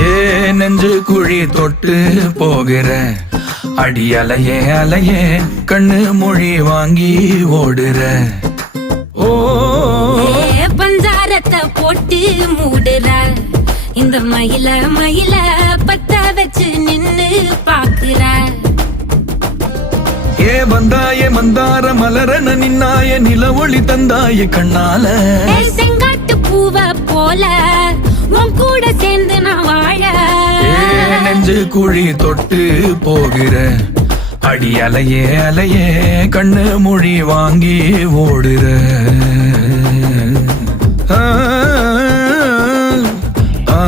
ஏ நெஞ்சு குழி தொட்டு போகிற அடி அலையே அலையே கண்ணு மொழி வாங்கி ஓடுற. ஓ பஞ்சாரத்தை போட்டு மூடுற இந்த மயில மயில பத்த வச்சு நின்னு பாக்குற. ஏ வந்தாய மந்தார மலரன நின்னாய நில ஒளி தந்தாய கண்ணால. செங்காட்டு பூவ போல உன் கூட சேர்ந்து நான் வாழ. நெஞ்சு குழி தொட்டு போகிற அடி அலையே அலையே கண்ணு மொழி வாங்கி ஓடுற. ஆ ஆ